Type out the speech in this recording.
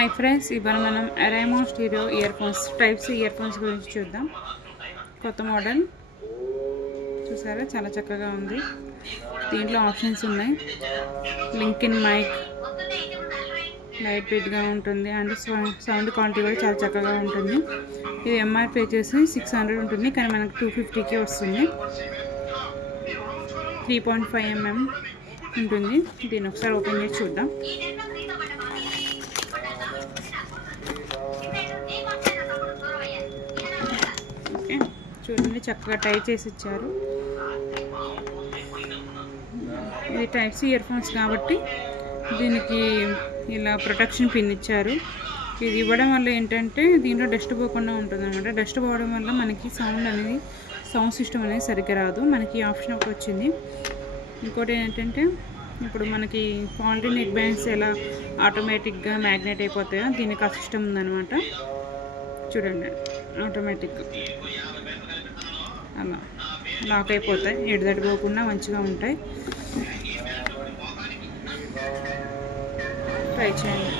Hi friends, ఇవాళ మనం అరైమో stereo earphones type C earphones గురించి చూద్దాం. కొత్త మోడల్ చూసారా, చాలా చక్కగా ఉంది. దీంట్లో ఆప్షన్స్ ఉన్నాయి. లింక్ ఇన్ మైక్, లైట్ వెయిట్గా ఉంటుంది అండ్ సౌండ్ క్వాలిటీ కూడా చాలా చక్కగా ఉంటుంది. ఇది ఎంఆర్పీ వచ్చేసి 600 ఉంటుంది, కానీ మనకు 250కి వస్తుంది. 3.5 mm ఉంటుంది. దీన్ని ఒకసారి ఓపెన్ చేసి చూద్దాం. ఓకే, చూడండి చక్కగా టైప్ చేసి ఇచ్చారు. ఇది టైప్ సి ఇయర్ ఫోన్స్ కాబట్టి దీనికి ఇలా ప్రొటెక్షన్ పిన్ ఇచ్చారు. ఇది ఇవ్వడం వల్ల ఏంటంటే దీంట్లో డస్ట్ పోకుండా ఉంటుంది అనమాట. డస్ట్ పోవడం వల్ల మనకి సౌండ్ సిస్టమ్ అనేది సరిగ్గా రాదు. మనకి ఆప్షన్ ఒకటి వచ్చింది. ఇంకోటి ఏంటంటే ఇప్పుడు మనకి క్వాలిటీ నెట్ బ్యాండ్స్ ఎలా ఆటోమేటిక్గా మ్యాగ్నెట్ అయిపోతాయో దీనికి ఆ సిస్టమ్ ఉందన్నమాట. చూడండి, ఆటోమేటిక్గా అలా లాక్ అయిపోతాయి, ఎడదడిపోకుండా మంచిగా ఉంటాయి. ట్రై చేయండి.